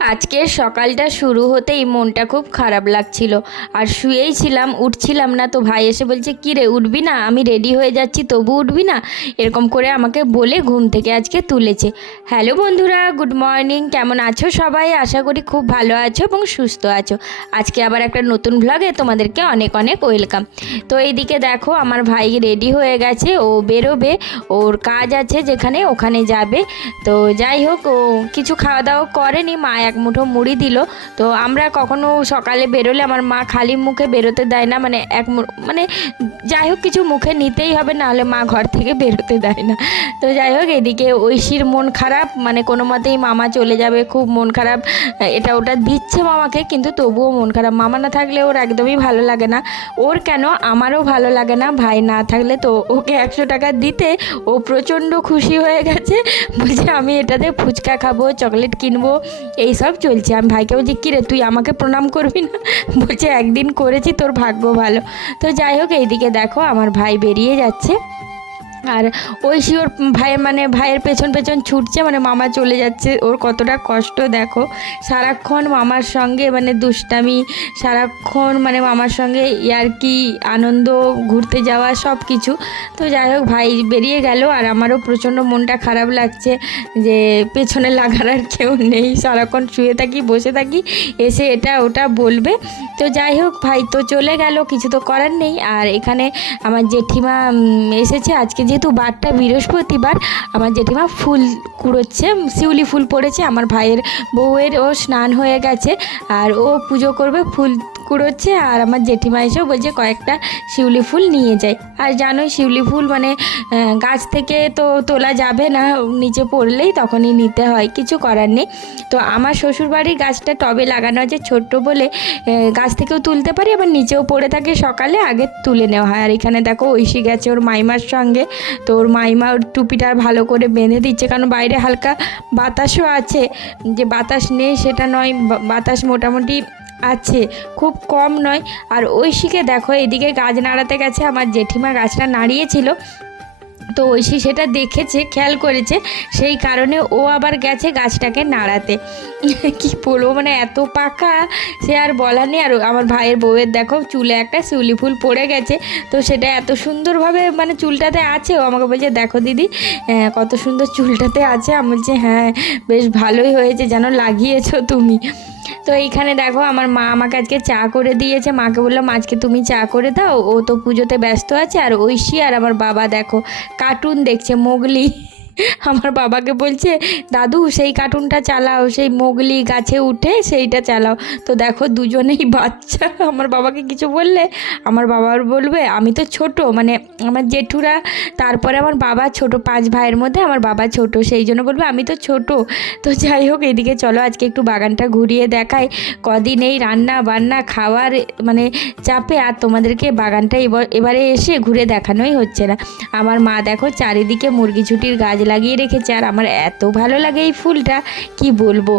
আজকের সকালটা শুরু হতেই মনটা খুব খারাপ লাগছিল। আর শুয়েই ছিলাম, উঠছিলাম না। তো ভাই এসে বলছে, কী রে উঠবি না? আমি রেডি হয়ে যাচ্ছি তবু উঠবি না? এরকম করে আমাকে বলে ঘুম থেকে আজকে তুলেছে। হ্যালো বন্ধুরা, গুড মর্নিং। কেমন আছো সবাই? আশা করি খুব ভালো আছো এবং সুস্থ আছো। আজকে আবার একটা নতুন ভ্লগে তোমাদেরকে অনেক অনেক ওয়েলকাম। তো এইদিকে দেখো আমার ভাই রেডি হয়ে গেছে, ও বেরোবে, ওর কাজ আছে যেখানে ওখানে যাবে। তো যাই হোক, ও কিছু খাওয়া দাওয়া করেনি, মা এক মুঠো মুড়ি দিল। তো আমরা কখনো সকালে বেরোলে আমার মা খালি মুখে বেরোতে দেয় না, মানে যাই হোক কিছু মুখে নিতেই হবে, নাহলে মা ঘর থেকে বেরোতে দেয় না। তো যাই হোক, এদিকে ঐশীর মন খারাপ, মানে কোনো মতেই মামা চলে যাবে, খুব মন খারাপ। এটা ওটা দিচ্ছে মামাকে, কিন্তু তবুও মন খারাপ। মামা না থাকলে ওর একদমই ভালো লাগে না। ওর কেন, আমারও ভালো লাগে না ভাই না থাকলে। তো ওকে 100 টাকা দিতে ও প্রচণ্ড খুশি হয়ে গেছে, বলছে আমি এটাতে ফুচকা খাবো, চকলেট কিনবো, এই সব চলছে। আমি ভাইকে বলছি, কী রে তুই আমাকে প্রণাম করবি না? বলছে একদিন করেছি, তোর ভাগ্য ভালো। তো যাই হোক, এইদিকে দেখো আমার ভাই বেরিয়ে যাচ্ছে, আর ঐশী ওর ভাইয়ের পেছন পেছন ছুটছে, মানে মামা চলে যাচ্ছে। ওর কতটা কষ্ট দেখো, সারাক্ষণ মামার সঙ্গে দুষ্টামি, সারাক্ষণ মামার সঙ্গে ইয়ার্কি, আনন্দ, ঘুরতে যাওয়া সব কিছু। তো যাই হোক, ভাই বেরিয়ে গেল আর আমারও প্রচণ্ড মনটা খারাপ লাগছে যে পেছনে লাগার আর কেউ নেই। সারাক্ষণ শুয়ে থাকি, বসে থাকি, এসে এটা ওটা বলবে। তো যাই হোক, ভাই তো চলে গেল, কিছু তো করার নেই। আর এখানে আমার জেঠিমা এসেছে। আজকে যেহেতু বারটা বৃহস্পতিবার, আমার জেঠিমা ফুল কুড়োচ্ছে, শিউলি ফুল পড়েছে। আমার ভাইয়ের বউয়ের ও স্নান হয়ে গেছে, আর ও পুজো করবে, ফুল কুড়োচ্ছে। আর আমার জেঠিমা এসেও বলছে কয়েকটা শিউলি ফুল নিয়ে যায়। আর জানোই শিউলি ফুল গাছ থেকে তো তোলা যাবে না, নিচে পড়লেই তখনই নিতে হয়, কিছু করার নেই। তো আমার শ্বশুরবাড়ির গাছটা টবে লাগানো আছে, ছোট্ট বলে গাছ থেকেও তুলতে পারি, আবার নিচেও পড়ে থাকে, সকালে আগে তুলে নেওয়া হয়। আর এখানে দেখো ঐশী গেছে ওর মাইমার সঙ্গে। তো ওর মাইমা ওর টুপিটা ভালো করে বেঁধে দিচ্ছে, কারণ বাইরে হালকা বাতাসও আছে। যে বাতাস নেই সেটা নয়, বাতাস মোটামুটি আছে, খুব কম নয়। আর ঐশীকে দেখো এদিকে গাছ নাড়াতে গেছে, আমার জেঠিমা গাছটা নাড়িয়েছিল, তো ঐশী সেটা দেখেছে, খেয়াল করেছে, সেই কারণে ও আবার গেছে গাছটাকে নাড়াতে। কি বলবো, এত পাকা, সে আর বলার নেই। আর আমার ভাইয়ের বউয়ের দেখো চুলে একটা শিউলি ফুল পড়ে গেছে, তো সেটা এত সুন্দরভাবে চুলটাতে আছে। ও আমাকে বলছে, দেখো দিদি কত সুন্দর চুলটাতে আছে। আমি বলছি, হ্যাঁ বেশ ভালোই হয়েছে, যেন লাগিয়েছো তুমি। তো এইখানে দেখো আমার মা আমাকে আজকে চা করে দিয়েছে। মাকে বললাম আজকে তুমি চা করে দাও, ও তো পুজোতে ব্যস্ত আছে। আর ঐশী আর আমার বাবা দেখো কার্টুন দেখছে, মোগলি। আমার বাবাকে বলছে, দাদু সেই কার্টুনটা চালাও, সেই মোগলি গাছে উঠে সেইটা চালাও। তো দেখো দুজনেই বাচ্চা, আমার বাবাকে কিছু বললে আমার বাবার বলবে আমি তো ছোট, আমার জেঠুরা, তারপরে আমার বাবা ছোট, 5 ভাইয়ের মধ্যে আমার বাবা ছোট, সেই জন্য বলবে আমি তো ছোট। তো যাই হোক, এদিকে চলো আজকে একটু বাগানটা ঘুরিয়ে দেখাই। কদিন এই রান্না বান্না খাওয়ার চাপে আর তোমাদেরকে বাগানটা এবারে এসে ঘুরে দেখানোই হচ্ছে না। আমার মা দেখো চারিদিকে মুরগি ছুটির গাছ লাগিয়ে রেখেছে, আর আমার এত ভালো লাগে এই ফুলটা, কি বলবো।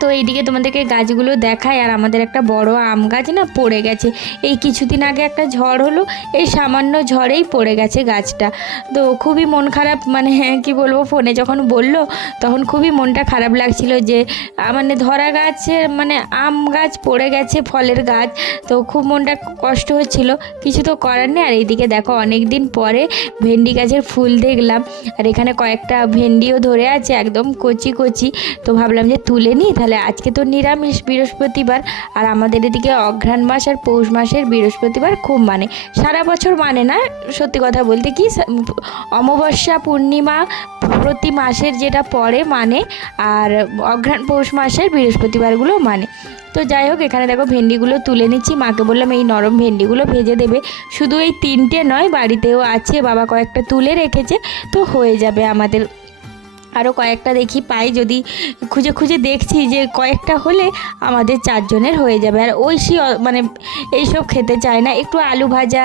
তো এইদিকে তোমাদেরকে গাছগুলো দেখায়। আর আমাদের একটা বড় আম গাছ না পড়ে গেছে, এই কিছুদিন আগে একটা ঝড় হলো, এই সামান্য ঝড়েই পড়ে গেছে গাছটা। তো খুবই মন খারাপ, কি বলবো, ফোনে যখন বললো তখন খুবই মনটা খারাপ লাগছিল যে ধরা গাছের আম গাছ পড়ে গেছে, ফলের গাছ। তো খুব মনটা কষ্ট হচ্ছিল, কিছু তো করার নেই। আর এইদিকে দেখো অনেক দিন পরে ভেন্ডি গাছের ফুল দেখলাম, আর এখানে কয়েকটা ভেন্ডিও ধরে আছে একদম কচি কচি। তো ভাবলাম যে তুলে নিই, তাহলে আজকে তো নিরামিষ বৃহস্পতিবার, আর আমাদের এদিকে অঘ্রাণ মাস আর পৌষ মাসের বৃহস্পতিবার খুব সারা বছর না, সত্যি কথা বলতে কি, অমাবস্যা পূর্ণিমা প্রতি মাসের যেটা পড়ে আর অঘ্রাণ পৌষ মাসের বৃহস্পতিবারগুলো তো যাই হোক, এখানে দেখো ভেন্ডিগুলো তুলে নিচ্ছি। মাকে বললাম এই নরম ভেন্ডিগুলো ভেজে দেবে, শুধু এই 3টে নয়, বাড়িতেও আছে, বাবা কয়েকটা তুলে রেখেছে, তো হয়ে যাবে আমাদের। আরও কয়েকটা দেখি পাই, যদি খুঁজে খুঁজে দেখছি যে কয়েকটা হলে আমাদের 4 জনের হয়ে যাবে। আর ঐশী এইসব খেতে চায় না, একটু আলু ভাজা,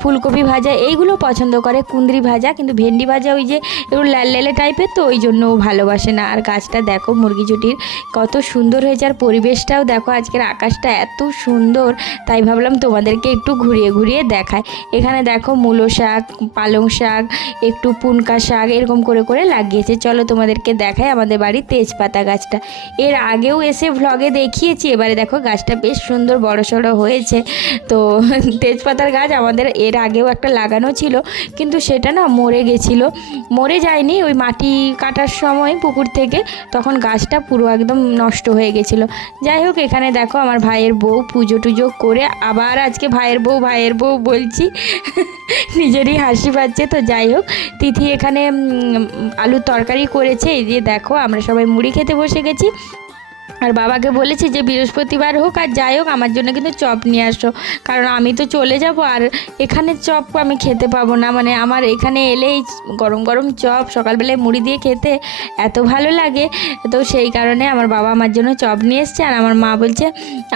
ফুলকপি ভাজা এইগুলো পছন্দ করে, কুঁদরি ভাজা, কিন্তু ভেন্ডি ভাজা ওই যে একটু লাল লালে টাইপের, তো ওই জন্য ও ভালোবাসে না। আর গাছটা দেখো মুরগি ঝুটির কত সুন্দর হয়েছে, আর পরিবেশটাও দেখো, আজকের আকাশটা এত সুন্দর, তাই ভাবলাম তোমাদেরকে একটু ঘুরিয়ে ঘুরিয়ে দেখায়। এখানে দেখো মূলো শাক, পালং শাক, একটু পুনকা শাক, এরকম করে করে লাগিয়েছে। চলো তোমাদেরকে দেখাই আমাদের বাড়ির তেজপাতা গাছটা। এর আগেও এসে ভ্লগে দেখিয়েছি, এবারে দেখো গাছটা বেশ সুন্দর বড় সড়ো হয়েছে। তো তেজপাতার গাছ আমাদের এর আগেও একটা লাগানো ছিল, কিন্তু সেটা না মরে গেছিলো, মরে যায়নি, ওই মাটি কাটার সময় পুকুর থেকে তখন গাছটা পুরো একদম নষ্ট হয়ে গেছিলো। যাই হোক, এখানে দেখো আমার ভাইয়ের বউ পুজো টুজো করে, আবার আজকে ভাইয়ের বউ বলছি নিজেরই হাসি পাচ্ছে। তো যাই হোক, তিথি এখানে আলুর তরকারি করেছে। এই যে দেখো আমরা সবাই মুড়ি খেতে বসে গেছি। আর বাবাকে বলেছি যে বৃহস্পতিবার হোক আর যাই হোক আমার জন্য কিন্তু চপ নিয়ে আসো, কারণ আমি তো চলে যাব আর এখানে চপ আমি খেতে পাবো না। মানে আমার এখানে এলেই গরম গরম চপ সকালবেলায় মুড়ি দিয়ে খেতে এত ভালো লাগে। তো সেই কারণে আমার বাবা আমার জন্য চপ নিয়ে এসছে। আর আমার মা বলছে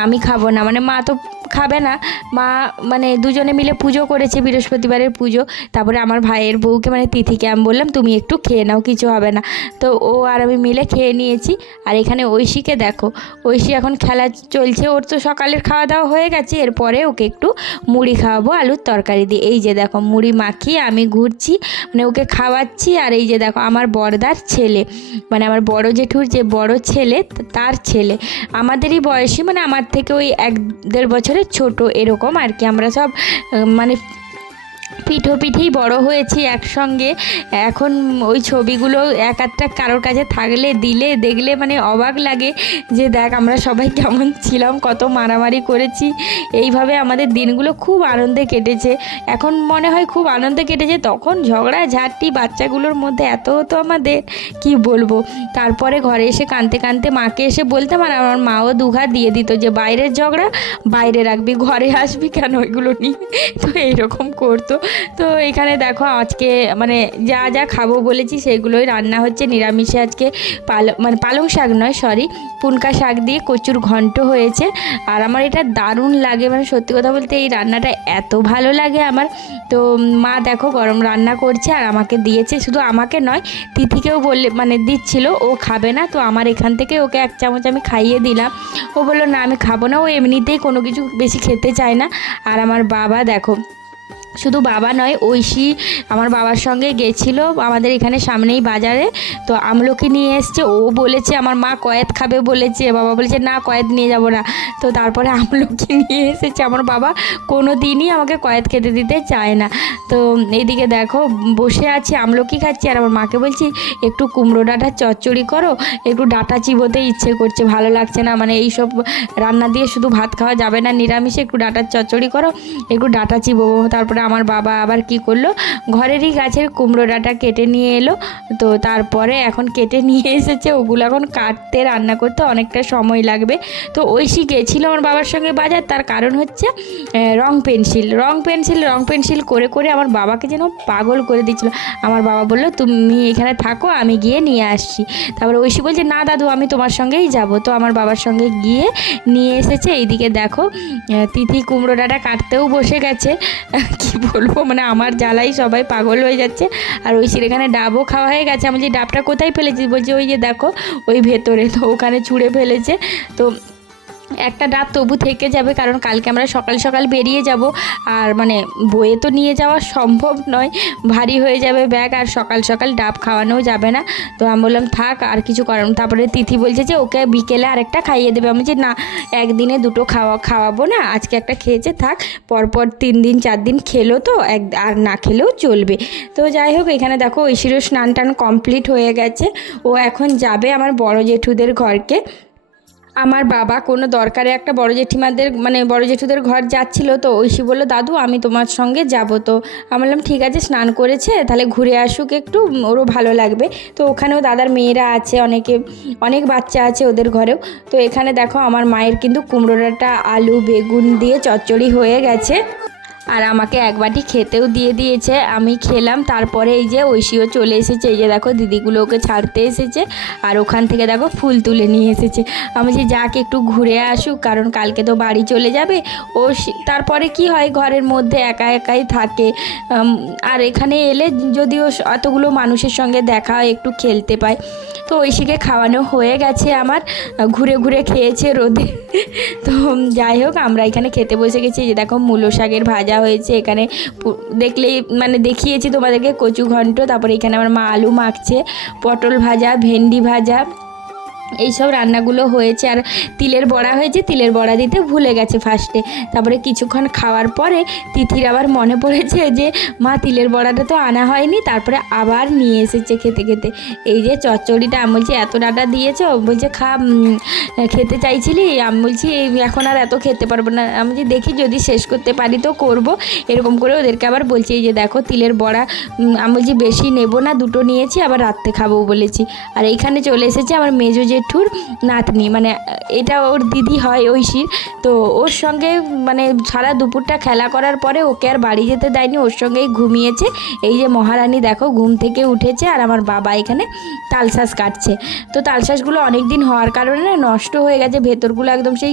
আমি খাবো না, মানে মা তো খাবে না, মা মানে দুজনে মিলে পুজো করেছে, বৃহস্পতিবারের পুজো। তারপরে আমার ভাইয়ের বউকে মানে তিথিকে আমি বললাম তুমি একটু খেয়ে নাও, কিছু হবে না। তো ও আর আমি মিলে খেয়ে নিয়েছি। আর এখানে ঐশীকে দেখো, ঐশী এখন খেলা চলছে, ওর তো সকালের খাওয়া দাওয়া হয়ে গেছে, এরপরে ওকে একটু মুড়ি খাওয়াবো আলুর তরকারি দিয়ে। এই যে দেখো মুড়ি মাখিয়ে আমি ঘুরছি, মানে ওকে খাওয়াচ্ছি। আর এই যে দেখো আমার বড়দার ছেলে, মানে আমার বড় জেঠুর যে বড় ছেলে তার ছেলে, আমাদেরই বয়সী, মানে আমার থেকে ওই 1-1.5 বছরের ছোট এরকম আর কি। আমরা সব মানে পিঠেই বড় হয়েছি একসঙ্গে। এখন ওই ছবিগুলো এক একটা কারোর কাছে থাকলে দিলে দেখলে মানে অবাক লাগে যে দেখ আমরা সবাই কেমন ছিলাম, কত মারামারি করেছি। এইভাবে আমাদের দিনগুলো খুব আনন্দে কেটেছে। এখন মনে হয় খুব আনন্দে কেটেছে, তখন ঝগড়া ঝাঁটি বাচ্চাগুলোর মধ্যে এত হতো আমাদের, কি বলবো। তারপরে ঘরে এসে কাঁদতে কাঁদতে মাকে এসে বলতাম, আর আমার মাও দুঘা দিয়ে দিত যে বাইরের ঝগড়া বাইরে রাখবি, ঘরে আসবি কেন এগুলো নিয়ে। তো এইরকম করতো। তো এখানে দেখো আজকে মানে যা যা খাবো বলেছি সেগুলোই রান্না হচ্ছে। নিরামিষে আজকে পালং শাক নয়, সরি, পুনকা শাক দিয়ে কচুর ঘন্ট হয়েছে। আর আমার এটা দারুণ লাগে, মানে সত্যি কথা বলতে এই রান্নাটা এত ভালো লাগে আমার। তো মা দেখো গরম রান্না করছে আর আমাকে দিয়েছে, শুধু আমাকে নয় তিথিকেও বললে মানে দিচ্ছিল, ও খাবে না। তো আমার এখান থেকে ওকে 1 চামচ আমি খাইয়ে দিলাম। ও বললো না আমি খাবো না, ও এমনিতেই কোনো কিছু বেশি খেতে চায় না। আর আমার বাবা দেখো, শুধু বাবা নয়, ঐশী আমার বাবার সঙ্গে গেছিলো আমাদের এখানে সামনেই বাজারে। তো আমলকি নিয়ে এসছে, ও বলেছে আমার মা কয়েদ খাবে বলেছে, বাবা বলেছে না কয়েদ নিয়ে যাব না। তো তারপরে আমলকি নিয়ে এসেছে। আমার বাবা কোনো দিনই আমাকে কয়েদ খেতে দিতে চায় না। তো এইদিকে দেখো বসে আছি আমলকি খাচ্ছি, আর আমার মাকে বলছি একটু কুমড়ো ডাঁটা চচ্চড়ি করো, একটু ডাঁটা চিবোতে ইচ্ছে করছে, ভালো লাগছে না, মানে এইসব রান্না দিয়ে শুধু ভাত খাওয়া যাবে না, নিরামিষে একটু ডাঁটার চচ্চড়ি করো, একটু ডাঁটা চিবোবো। তারপরে আমার বাবা আবার কি করলো, ঘরেরই গাছের কুমড়ো ডাঁটা কেটে নিয়ে এলো। তো তারপরে এখন কেটে নিয়ে এসেছে, ওগুলো এখন কাটতে রান্না করতে অনেকটা সময় লাগবে। তো ঐশী গেছিলো আমার বাবার সঙ্গে বাজার, তার কারণ হচ্ছে রং পেন্সিল করে করে আমার বাবাকে যেন পাগল করে দিচ্ছিলো। আমার বাবা বললো তুমি এখানে থাকো, আমি গিয়ে নিয়ে আসছি। তারপরে ঐশী বলছে না দাদু আমি তোমার সঙ্গেই যাব। তো আমার বাবার সঙ্গে গিয়ে নিয়ে এসেছে। এইদিকে দেখো তিথি কুমড়ো ডাঁটা কাটতেও বসে গেছে। কি বলবো, মানে আমার জ্বালাই সবাই পাগল হয়ে যাচ্ছে। আর ঐশীর এখানে ডাবও খাওয়া হয়ে গেছে। আমি যে ডাবটা কোথায় ফেলেছি, বলছি ওই যে দেখো ওই ভেতরে, তো ওখানে ছুঁড়ে ফেলেছে। তো একটা ডাব তবু থেকে যাবে, কারণ কালকে আমরা সকাল সকাল বেরিয়ে যাব, আর মানে বয়ে তো নিয়ে যাওয়া সম্ভব নয়, ভারী হয়ে যাবে ব্যাগ, আর সকাল সকাল ডাব খাওয়ানোও যাবে না। তো আমি বললাম থাক আর কিছু করার। তারপরে তিথি বলছে যে ওকে বিকেলে আরেকটা খাইয়ে দেবে। আমি যে না, একদিনে দুটো খাওয়াবো না, আজকে একটা খেয়েছে থাক, পরপর 3 দিন 4 দিন খেলো তো আর না খেলেও চলবে। তো যাই হোক এখানে দেখো ঐশীরও স্নান টান কমপ্লিট হয়ে গেছে, ও এখন যাবে আমার বড় জেঠুদের ঘরকে। আমার বাবা কোনো দরকারে একটা বড় জেঠিমাদের মানে বড় জেঠুদের ঘর যাচ্ছিলো। তো ঐশী বললো দাদু আমি তোমার সঙ্গে যাব। তো আমি বললাম ঠিক আছে, স্নান করেছে তাহলে ঘুরে আসুক একটু, ওরও ভালো লাগবে। তো ওখানেও দাদার মেয়েরা আছে, অনেক বাচ্চা আছে ওদের ঘরেও। তো এখানে দেখো আমার মায়ের কিন্তু কুমড়ো ডাঁটা আলু বেগুন দিয়ে চচ্চড়ি হয়ে গেছে, আর আমাকে 1 বাটি খেতেও দিয়ে দিয়েছে, আমি খেলাম। তারপরে এই যে ঐশীও চলে এসেছে, এই যে দেখো দিদিগুলো ওকে ছাড়তে এসেছে, আর ওখান থেকে দেখো ফুল তুলে নিয়ে এসেছে। আমি যে যাকে একটু ঘুরে আসুক, কারণ কালকে তো বাড়ি চলে যাবে ও। তারপরে কি হয় ঘরের মধ্যে একা একাই থাকে, আর এখানে এলে যদিও এতগুলো মানুষের সঙ্গে দেখা হয়, একটু খেলতে পায়। তো ঐশীকে খাওয়ানো হয়ে গেছে আমার, ঘুরে ঘুরে খেয়েছে রোদে। তো যাই হোক, আমরা এখানে খেতে বসে গেছি। যে দেখো মূলো শাকের ভাজা হয়েছে এখানে, দেখলেই মানে দেখিয়েছি তোমাদেরকে, কচু ঘন্ট, তারপরে এখানে আমার মা আলু মাখছে, পটল ভাজা, ভেন্ডি ভাজা, এইসব রান্নাগুলো হয়েছে। আর তিলের বড়া হয়েছে, তিলের বড়া দিতে ভুলে গেছে ফার্স্টে। তারপরে কিছুক্ষণ খাওয়ার পরে তিথির আবার মনে পড়েছে যে মা তিলের বড়াটা তো আনা হয়নি, তারপরে আবার নিয়ে এসেছে খেতে খেতে। এই যে চচ্চড়িটা আমি বলছি এত ডাটা দিয়েছো, বলছে খা, খেতে চাইছিলি? আমি বলছি এখন আর এত খেতে পারবো না, আমি বলছি দেখি যদি শেষ করতে পারি তো করব, এরকম করে ওদেরকে আবার বলছি। এই যে দেখো তিলের বড়া, আমি বলছি বেশি নেব না, দুটো নিয়েছি, আবার রাত্রে খাবো বলেছি। আর এইখানে চলে এসেছে আমার মেজো জেঠুর নাতনি, মানে এটা ওর দিদি হয় ঐশীর। তো ওর সঙ্গে মানে সারা দুপুরটা খেলা করার পরে ওকে আর বাড়ি যেতে দেয়নি, ওর সঙ্গেই ঘুমিয়েছে। এই যে মহারানী দেখো ঘুম থেকে উঠেছে, আর আমার বাবা এখানে তালশাঁস কাটছে। তো তালশাঁসগুলো অনেক দিন হওয়ার কারণে না নষ্ট হয়ে গেছে, ভেতরগুলো একদম সেই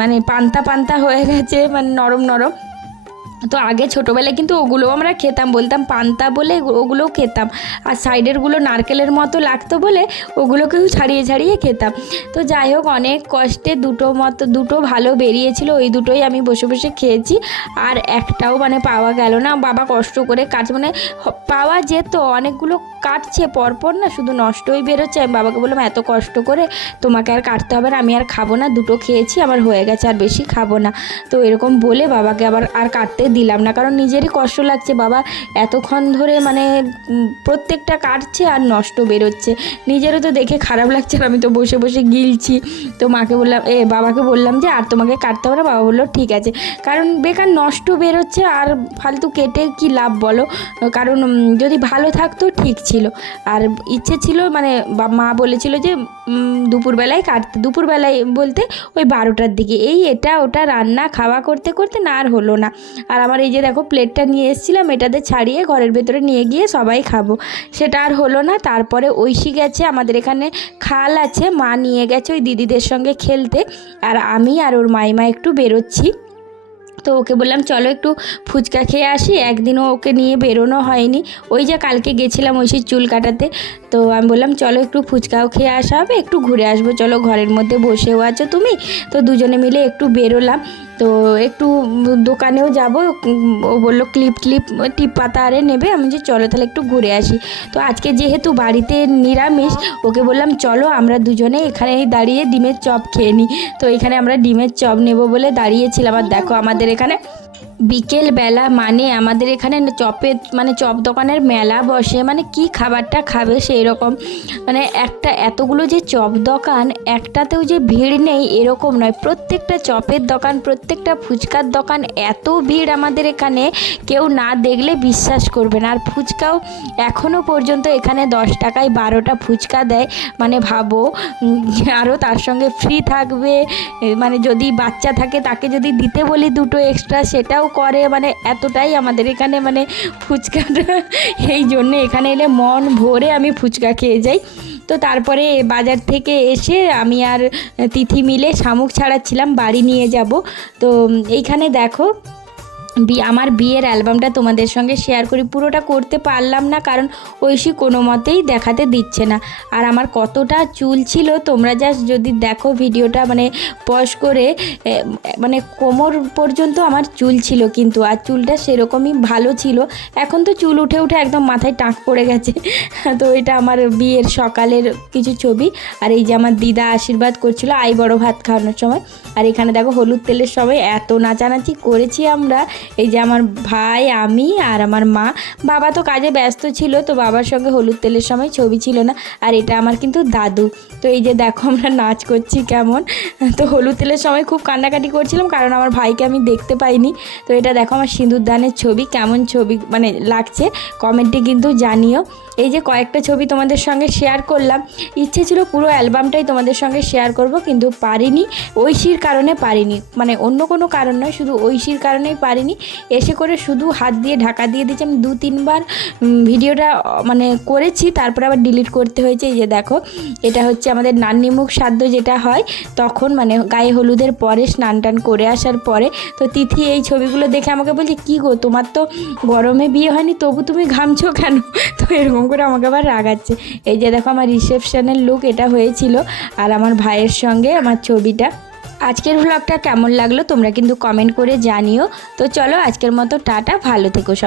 মানে পান্তা পান্তা হয়ে গেছে, মানে নরম নরম। তো আগে ছোটোবেলায় কিন্তু ওগুলোও আমরা খেতাম, বলতাম পান্তা বলে ওগুলোও খেতাম। আর সাইডেরগুলো নারকেলের মতো লাগতো বলে ওগুলোকেও ছাড়িয়ে ছাড়িয়ে খেতাম। তো যাই হোক, অনেক কষ্টে দুটো ভালো বেরিয়েছিল, ওই দুটোই আমি বসে বসে খেয়েছি। আর একটাও মানে পাওয়া গেল না, বাবা কষ্ট করে কাটছে, মানে পাওয়া যেত, অনেকগুলো কাটছে পরপর না, শুধু নষ্টই বেরোচ্ছে। আমি বাবাকে বললাম এত কষ্ট করে তোমাকে আর কাটতে হবে না, আমি আর খাবো না, দুটো খেয়েছি আমার হয়ে গেছে, আর বেশি খাবো না। তো এরকম বলে বাবাকে আবার আর কাটতে দিলাম না, কারণ নিজেরই কষ্ট লাগছে, বাবা এতক্ষণ ধরে মানে প্রত্যেকটা কাটছে আর নষ্ট বেরোচ্ছে, নিজেরও তো দেখে খারাপ লাগছে। আর আমি তো বসে বসে গিলছি। তো মাকে বললাম, বাবাকে বললাম যে আর তোমাকে কাটতে হবে না, বাবা বললো ঠিক আছে, কারণ বেকার নষ্ট বেরোচ্ছে আর ফালতু কেটে কি লাভ বলো, কারণ যদি ভালো থাকতো ঠিক ছিল। আর ইচ্ছে ছিল মানে মা বলেছিল যে দুপুরবেলায় কাটতে, দুপুরবেলায় বলতে ওই 12টার দিকে, এই এটা ওটা রান্না খাওয়া করতে করতে না আর হলো না। আর আমার এই যে দেখো প্লেটটা নিয়ে এসেছিলাম, এটাতে ছাড়িয়ে ঘরের ভেতরে নিয়ে গিয়ে সবাই খাবো, সেটা আর হলো না। তারপরে ঐশী গেছে, আমাদের এখানে খাল আছে, মা নিয়ে গেছে ওই দিদিদের সঙ্গে খেলতে, আর আমি আর ওর মাইমা একটু বেরোচ্ছি। তো ওকে বললাম চলো একটু ফুচকা খেয়ে আসি, একদিনও ওকে নিয়ে বেরোনো হয়নি, ওই যে কালকে গেছিলাম ঐশীর চুল কাটাতে। তো আমি বললাম চলো একটু ফুচকাও খেয়ে আসা হবে, একটু ঘুরে আসবো, চলো ঘরের মধ্যে বসেও আছো তুমি। তো দুজনে মিলে একটু বেরোলাম। তো একটু দোকানেও যাব, ও বললো টিপ পাতা আরে নেবে, আমি যে চলো তাহলে একটু ঘুরে আসি। তো আজকে যেহেতু বাড়িতে নিরামিষ, ওকে বললাম চলো আমরা দুজনে এখানেই দাঁড়িয়ে ডিমের চপ খেয়ে নিই। তো এখানে আমরা ডিমের চপ নেব বলে দাঁড়িয়েছিলাম। আর দেখো আমাদের এখানে বিকেলবেলা মানে আমাদের এখানে চপ দোকানের মেলা বসে, মানে কি খাবারটা খাবে সেই রকম, মানে এতগুলো যে চপ দোকান, একটাতেও যে ভিড় নেই এরকম নয়, প্রত্যেকটা চপের দোকান, প্রত্যেকটা ফুচকার দোকান, এত ভিড় আমাদের এখানে, কেউ না দেখলে বিশ্বাস করবে না। আর ফুচকাও এখনও পর্যন্ত এখানে 10 টাকায় 12টা ফুচকা দেয়, মানে ভাবো, আরও তার সঙ্গে ফ্রি থাকবে, মানে যদি বাচ্চা থাকে তাকে যদি দিতে বলি দুটো এক্সট্রা সেটাও করে, মানে এতটাই আমাদের এখানে মানে ফুচকাটা, এই জন্য এখানে এলে মন ভরে আমি ফুচকা খেয়ে যাই। তো তারপরে বাজার থেকে এসে আমি আর তিথি মিলে শামুক ছাড়াচ্ছিলাম, বাড়ি নিয়ে যাব। তো এইখানে দেখো আমার বিয়ের অ্যালবামটা তোমাদের সঙ্গে শেয়ার করি, পুরোটা করতে পারলাম না কারণ ঐশী কোনো মতেই দেখাতে দিচ্ছে না। আর আমার কতটা চুল ছিল তোমরা জাস্ট যদি দেখো ভিডিওটা, মানে পজ করে, মানে কোমর পর্যন্ত আমার চুল ছিল, কিন্তু আর চুলটা সেরকমই ভালো ছিল। এখন তো চুল উঠে উঠে একদম মাথায় টাক পড়ে গেছে। তো এটা আমার বিয়ের সকালের কিছু ছবি। আর এই যে আমার দিদা আশীর্বাদ করছিল আই বড় ভাত খাওয়ানোর সময়। আর এখানে দেখো হলুদ তেলের সময় এত নাচানাচি করেছি আমরা, এই যে আমার ভাই, আমি আর আমার মা। বাবা তো কাজে ব্যস্ত ছিল, তো বাবার সঙ্গে হলুদ তেলের সময় ছবি ছিল না। আর এটা আমার কিন্তু দাদু। তো এই যে দেখো আমরা নাচ করছি কেমন। তো হলুদ তেলের সময় খুব কান্নাকাটি করছিলাম কারণ আমার ভাইকে আমি দেখতে পাইনি। তো এটা দেখো আমার সিঁদুর দানের ছবি, কেমন ছবি মানে লাগছে কমেন্টে কিন্তু জানিও। এই যে কয়েকটা ছবি তোমাদের সঙ্গে শেয়ার করলাম, ইচ্ছে ছিল পুরো অ্যালবামটাই তোমাদের সঙ্গে শেয়ার করব, কিন্তু পারিনি, ঐশীর কারণে পারিনি, মানে অন্য কোনো কারণ নয়, শুধু ঐশীর কারণেই পারিনি। এসে করে শুধু হাত দিয়ে ঢাকা দিয়ে দিয়েছি, আমি 2-3বার ভিডিওটা মানে করেছি, তারপরে আবার ডিলিট করতে হয়েছে। এই যে দেখো এটা হচ্ছে আমাদের নান্নিমুখ শ্রাদ্ধ যেটা হয় তখন, মানে গায়ে হলুদের পরে স্নান টান করে আসার পরে। তো তিথি এই ছবিগুলো দেখে আমাকে বলছে কি গো তোমার তো গরমে বিয়ে হয়নি তবু তুমি ঘামছো কেন? তো এরকম করে আমাকে আবার রাগাচ্ছে। এই যে দেখো আমার রিসেপশনের লুক এটা হয়েছিল, আর আমার ভাইয়ের সঙ্গে আমার ছবিটা। আজকের ভ্লগটা কেমন লাগলো তোমরা কিন্তু কমেন্ট করে জানিও। তো চলো আজকের মতো টাটা, ভালো থেকো সবাই।